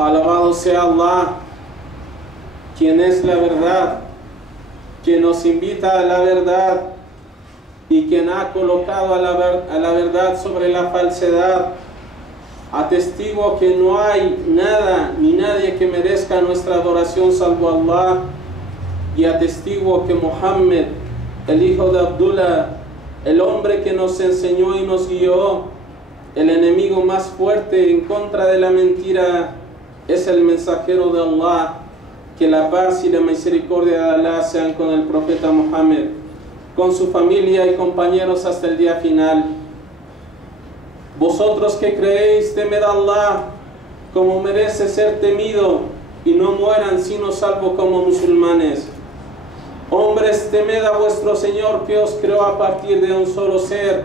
Alabado sea Allah, quien es la verdad, quien nos invita a la verdad y quien ha colocado a la verdad sobre la falsedad. Atestigo que no hay nada ni nadie que merezca nuestra adoración salvo Allah, y atestigo que Muhammad, el hijo de Abdullah, el hombre que nos enseñó y nos guió, el enemigo más fuerte en contra de la mentira, es el mensajero de Allah. Que la paz y la misericordia de Allah sean con el profeta Muhammad, con su familia y compañeros hasta el día final. Vosotros que creéis, temed a Allah como merece ser temido, y no mueran sino salvo como musulmanes. Hombres, temed a vuestro Señor, que os creó a partir de un solo ser,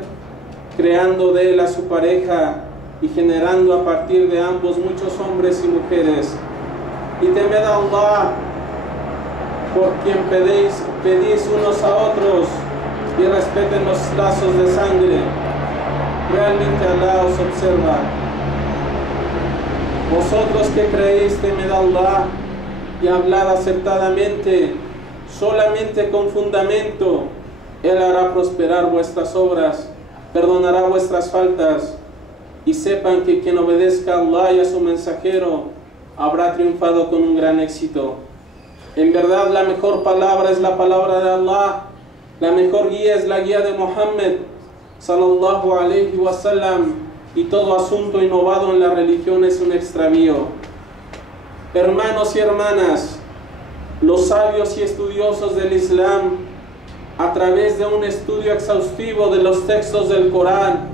creando de él a su pareja y generando a partir de ambos muchos hombres y mujeres. Y temed a Allah, por quien pedís unos a otros, y respeten los lazos de sangre. Realmente Allah os observa. Vosotros que creéis, temed a Allah y hablad acertadamente, solamente con fundamento. Él hará prosperar vuestras obras, perdonará vuestras faltas, y sepan que quien obedezca a Allah y a su mensajero habrá triunfado con un gran éxito. En verdad, la mejor palabra es la palabra de Allah, la mejor guía es la guía de Muhammad sallallahu alayhi wa sallam, y todo asunto innovado en la religión es un extravío. Hermanos y hermanas, los sabios y estudiosos del Islam, a través de un estudio exhaustivo de los textos del Corán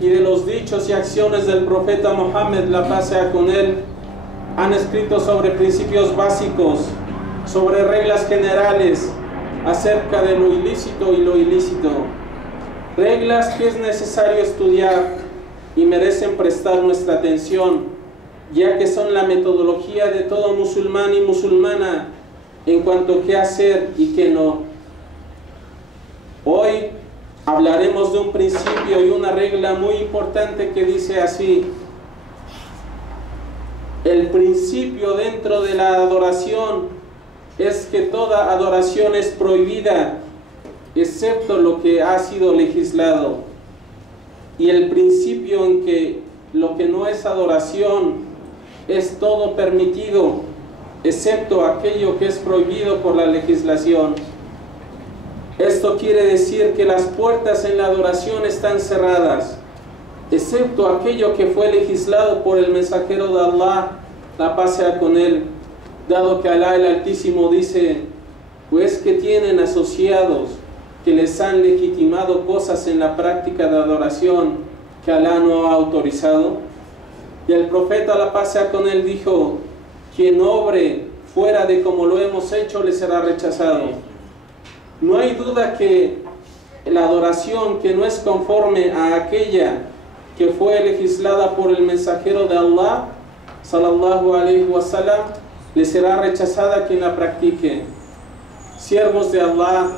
y de los dichos y acciones del profeta Muhammad, la paz sea con él, han escrito sobre principios básicos, sobre reglas generales acerca de lo ilícito y lo ilícito. Reglas que es necesario estudiar y merecen prestar nuestra atención, ya que son la metodología de todo musulmán y musulmana en cuanto a qué hacer y qué no. Hoy hablaremos de un principio y una regla muy importante que dice así: el principio dentro de la adoración es que toda adoración es prohibida, excepto lo que ha sido legislado. Y el principio en que lo que no es adoración es todo permitido, excepto aquello que es prohibido por la legislación. Esto quiere decir que las puertas en la adoración están cerradas, excepto aquello que fue legislado por el mensajero de Allah, la paz sea con él, dado que Allah el Altísimo dice: pues que tienen asociados que les han legitimado cosas en la práctica de adoración que Allah no ha autorizado. Y el profeta, la paz sea con él, dijo: quien obre fuera de como lo hemos hecho le será rechazado. No hay duda que la adoración que no es conforme a aquella que fue legislada por el mensajero de Allah sallallahu alayhi wa sallam le será rechazada quien la practique. Siervos de Allah,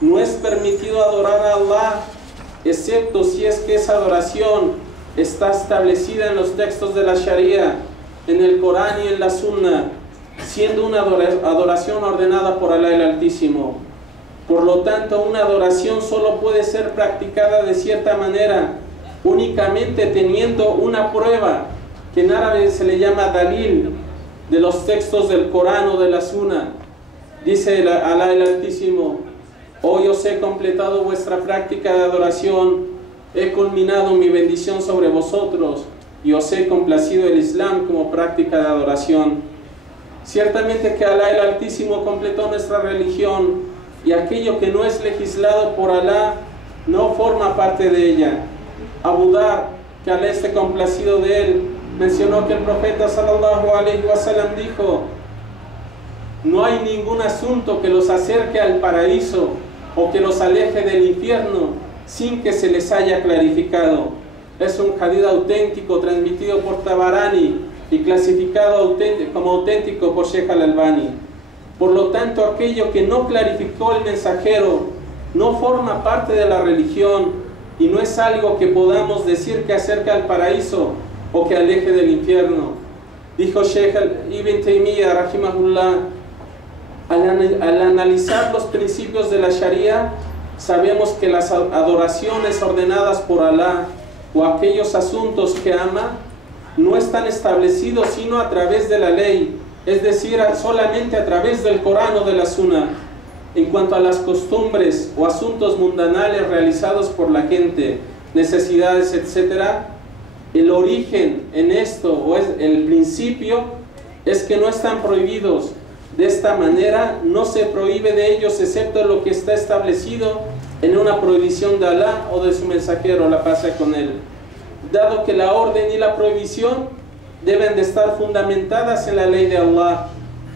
no es permitido adorar a Allah excepto si es que esa adoración está establecida en los textos de la Sharia, en el Corán y en la Sunna, siendo una adoración ordenada por Allah el Altísimo. Por lo tanto, una adoración solo puede ser practicada de cierta manera, únicamente teniendo una prueba, que en árabe se le llama dalil, de los textos del Corán o de la Sunna. Dice Allah el Altísimo: hoy os he completado vuestra práctica de adoración, he culminado mi bendición sobre vosotros y os he complacido el Islam como práctica de adoración. Ciertamente que Allah el Altísimo completó nuestra religión, y aquello que no es legislado por Allah no forma parte de ella. Abu Dhar, que Allah esté complacido de él, mencionó que el profeta sallallahu alayhi wa sallam dijo: no hay ningún asunto que los acerque al paraíso o que los aleje del infierno sin que se les haya clarificado. Es un hadith auténtico transmitido por Tabarani y clasificado como auténtico por Sheikh Al-Albani. Por lo tanto, aquello que no clarificó el mensajero no forma parte de la religión y no es algo que podamos decir que acerca al paraíso o que aleje del infierno. Dijo Sheikh Ibn Taymiyyah, rahimahullah, al analizar los principios de la Sharia, sabemos que las adoraciones ordenadas por Alá o aquellos asuntos que ama no están establecidos sino a través de la ley, es decir, solamente a través del Corán o de la Sunna. En cuanto a las costumbres o asuntos mundanales realizados por la gente, necesidades, etc., el origen en esto, o es el principio, es que no están prohibidos. De esta manera no se prohíbe de ellos excepto lo que está establecido en una prohibición de Alá o de su mensajero, la paz sea con él. Dado que la orden y la prohibición deben de estar fundamentadas en la ley de Allah,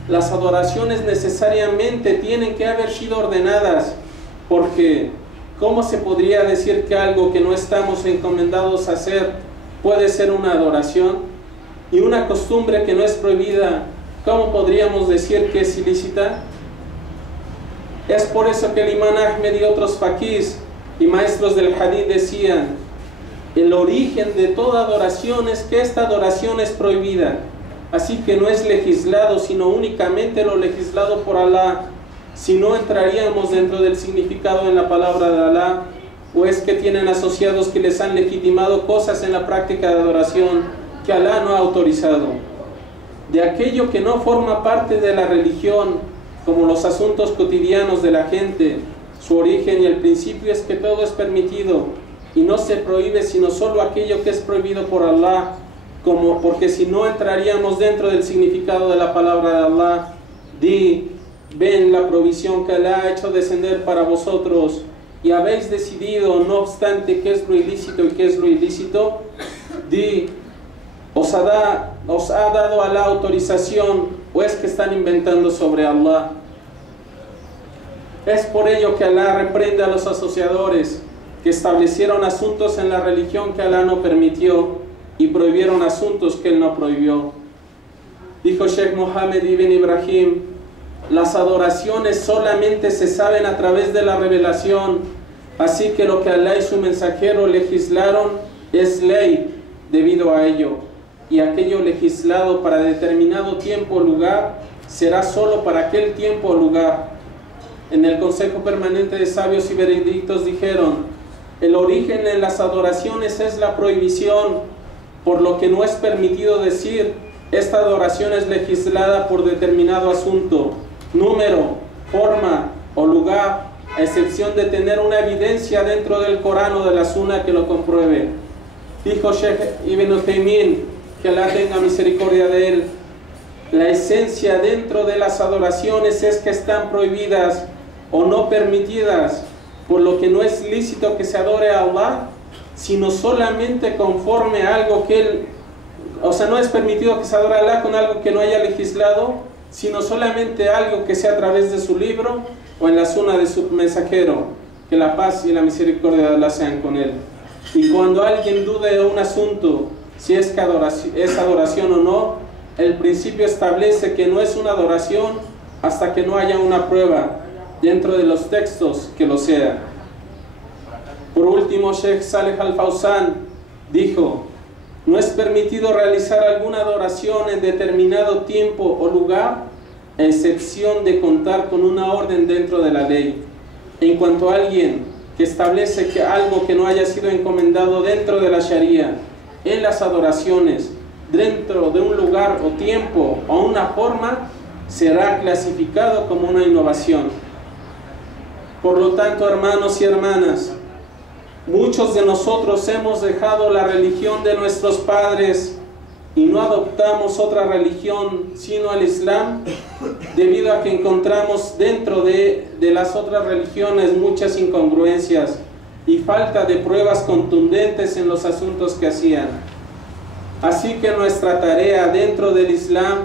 las adoraciones necesariamente tienen que haber sido ordenadas, porque ¿cómo se podría decir que algo que no estamos encomendados a hacer puede ser una adoración? Y una costumbre que no es prohibida, ¿cómo podríamos decir que es ilícita? Es por eso que el Imam Ahmed y otros faquís y maestros del hadith decían: el origen de toda adoración es que esta adoración es prohibida, así que no es legislado sino únicamente lo legislado por Alá. Si no, entraríamos dentro del significado en la palabra de Alá, o es que tienen asociados que les han legitimado cosas en la práctica de adoración que Alá no ha autorizado. De aquello que no forma parte de la religión, como los asuntos cotidianos de la gente, su origen y el principio es que todo es permitido y no se prohíbe sino solo aquello que es prohibido por Allah, porque si no entraríamos dentro del significado de la palabra de Allah. Ven la provisión que Allah ha hecho descender para vosotros y habéis decidido, no obstante, qué es lo ilícito y qué es lo ilícito. ¿Os ha dado Alá autorización o es que están inventando sobre Allah? Es por ello que Alá reprende a los asociadores que establecieron asuntos en la religión que Alá no permitió y prohibieron asuntos que Él no prohibió. Dijo Sheikh Mohammed ibn Ibrahim: las adoraciones solamente se saben a través de la revelación, así que lo que Alá y su mensajero legislaron es ley debido a ello, y aquello legislado para determinado tiempo o lugar será solo para aquel tiempo o lugar. En el Consejo Permanente de Sabios y Veredictos dijeron: el origen en las adoraciones es la prohibición, por lo que no es permitido decir esta adoración es legislada por determinado asunto, número, forma o lugar, a excepción de tener una evidencia dentro del Corán o de la Sunna que lo compruebe. Dijo Sheikh Ibn Taymiyyah, que Allah tenga misericordia de él: la esencia dentro de las adoraciones es que están prohibidas o no permitidas, por lo que no es lícito que se adore a Allah, sino solamente conforme a algo que Él, no es permitido que se adore a Allah con algo que no haya legislado, sino solamente algo que sea a través de su libro o en la Sunna de su mensajero, que la paz y la misericordia de Allah sean con él. Y cuando alguien dude de un asunto, si es adoración o no, el principio establece que no es una adoración hasta que no haya una prueba dentro de los textos que lo sea. Por último, Sheikh Saleh Al-Fawzan dijo: no es permitido realizar alguna adoración en determinado tiempo o lugar, a excepción de contar con una orden dentro de la ley. En cuanto a alguien que establece que algo que no haya sido encomendado dentro de la Sharia, en las adoraciones, dentro de un lugar o tiempo o una forma, será clasificado como una innovación. Por lo tanto, hermanos y hermanas, muchos de nosotros hemos dejado la religión de nuestros padres y no adoptamos otra religión sino el Islam, debido a que encontramos dentro de las otras religiones muchas incongruencias y falta de pruebas contundentes en los asuntos que hacían. Así que nuestra tarea dentro del Islam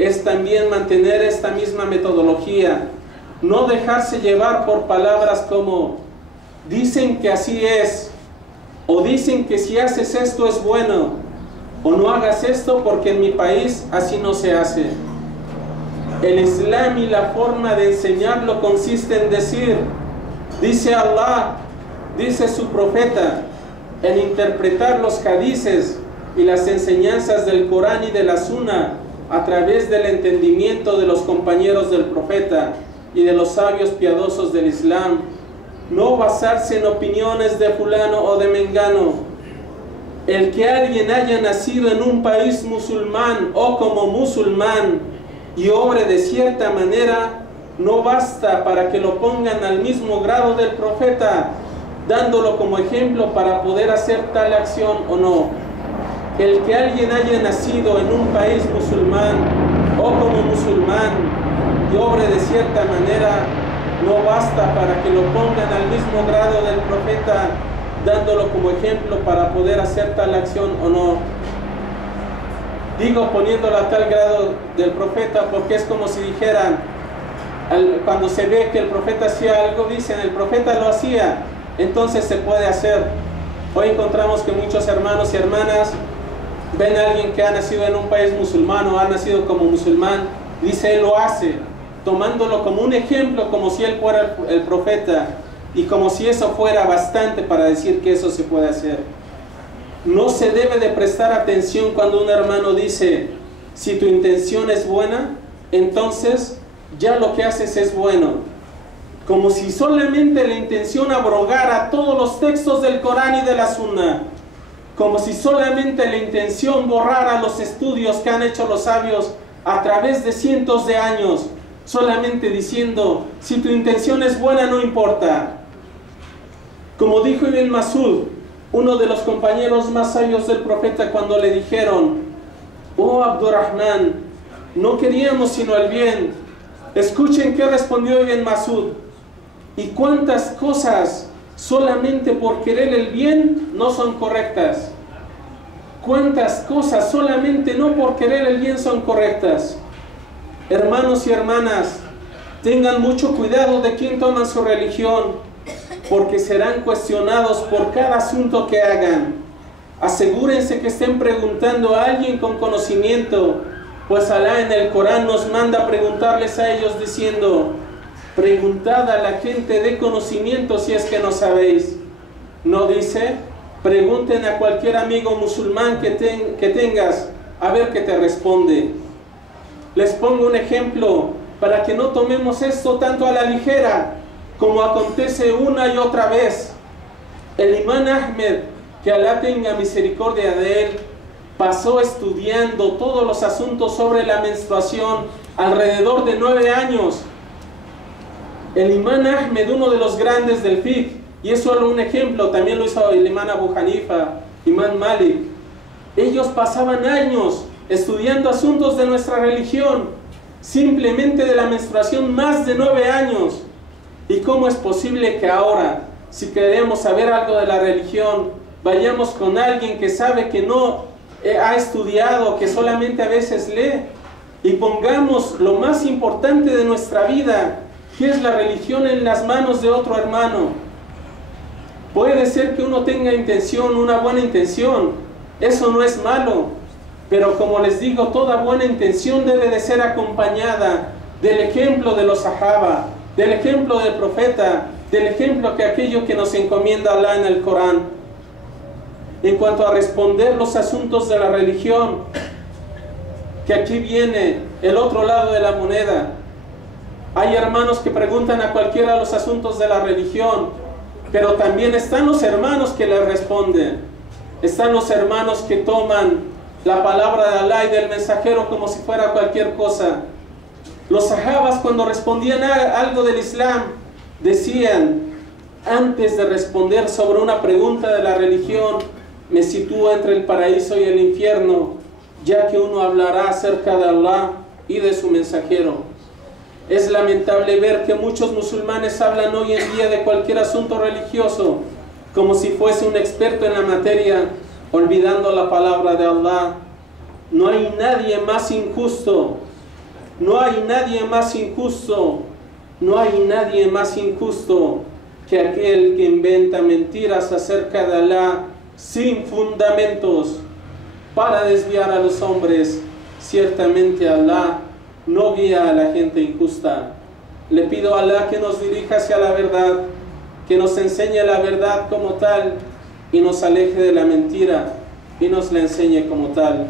es también mantener esta misma metodología, no dejarse llevar por palabras como dicen que así es, o dicen que si haces esto es bueno, o no hagas esto porque en mi país así no se hace. El Islam y la forma de enseñarlo consiste en decir: dice Allah, dice su profeta, en interpretar los hadices y las enseñanzas del Corán y de la Sunna a través del entendimiento de los compañeros del profeta y de los sabios piadosos del Islam. No basarse en opiniones de fulano o de mengano. El que alguien haya nacido en un país musulmán o como musulmán y obre de cierta manera, no basta para que lo pongan al mismo grado del profeta, dándolo como ejemplo para poder hacer tal acción o no. El que alguien haya nacido en un país musulmán o como musulmán y obre de cierta manera, no basta para que lo pongan al mismo grado del profeta, dándolo como ejemplo para poder hacer tal acción o no. Digo poniéndolo a tal grado del profeta porque es como si dijeran, cuando se ve que el profeta hacía algo, dicen el profeta lo hacía, entonces se puede hacer. Hoy encontramos que muchos hermanos y hermanas ven a alguien que ha nacido en un país musulmán o ha nacido como musulmán, dice él lo hace, tomándolo como un ejemplo, como si él fuera el profeta, y como si eso fuera bastante para decir que eso se puede hacer. No se debe de prestar atención cuando un hermano dice, si tu intención es buena, entonces ya lo que haces es bueno. Como si solamente la intención abrogara todos los textos del Corán y de la Sunna. Como si solamente la intención borrara los estudios que han hecho los sabios a través de cientos de años, solamente diciendo, si tu intención es buena no importa. Como dijo Ibn Masud, uno de los compañeros más sabios del profeta, cuando le dijeron, oh Abdurrahman, no queríamos sino el bien. Escuchen qué respondió Ibn Masud. Y cuántas cosas solamente por querer el bien no son correctas. Cuántas cosas solamente no por querer el bien son correctas. Hermanos y hermanas, tengan mucho cuidado de quién toman su religión, porque serán cuestionados por cada asunto que hagan. Asegúrense que estén preguntando a alguien con conocimiento, pues Alá en el Corán nos manda preguntarles a ellos diciendo, preguntad a la gente de conocimiento si es que no sabéis. No dice, pregunten a cualquier amigo musulmán que tengas, a ver qué te responde. Les pongo un ejemplo para que no tomemos esto tanto a la ligera, como acontece una y otra vez. El imán Ahmed, que Alá tenga misericordia de él, pasó estudiando todos los asuntos sobre la menstruación alrededor de 9 años. El imán Ahmed, uno de los grandes del fiqh, y es solo un ejemplo, también lo hizo el imán Abu Hanifa, imán Malik. Ellos pasaban años estudiando asuntos de nuestra religión, simplemente de la menstruación, más de 9 años. ¿Y cómo es posible que ahora, si queremos saber algo de la religión, vayamos con alguien que sabe que no ha estudiado, que solamente a veces lee, y pongamos lo más importante de nuestra vida, que es la religión, en las manos de otro hermano? Puede ser que uno tenga intención, una buena intención, eso no es malo, pero como les digo, toda buena intención debe de ser acompañada del ejemplo de los sahaba, del ejemplo del profeta, del ejemplo que aquello que nos encomienda Alá en el Corán. En cuanto a responder los asuntos de la religión, que aquí viene el otro lado de la moneda. Hay hermanos que preguntan a cualquiera los asuntos de la religión, pero también están los hermanos que les responden. Están los hermanos que toman la palabra de Alá y del mensajero como si fuera cualquier cosa. Los sahabas, cuando respondían a algo del Islam, decían, antes de responder sobre una pregunta de la religión, me sitúo entre el paraíso y el infierno, ya que uno hablará acerca de Allah y de su mensajero. Es lamentable ver que muchos musulmanes hablan hoy en día de cualquier asunto religioso como si fuese un experto en la materia, olvidando la palabra de Allah. No hay nadie más injusto, no hay nadie más injusto, no hay nadie más injusto que aquel que inventa mentiras acerca de Allah sin fundamentos para desviar a los hombres. Ciertamente Allah no guía a la gente injusta. Le pido a Allah que nos dirija hacia la verdad, que nos enseñe la verdad como tal y nos aleje de la mentira. y nos la enseñe como tal.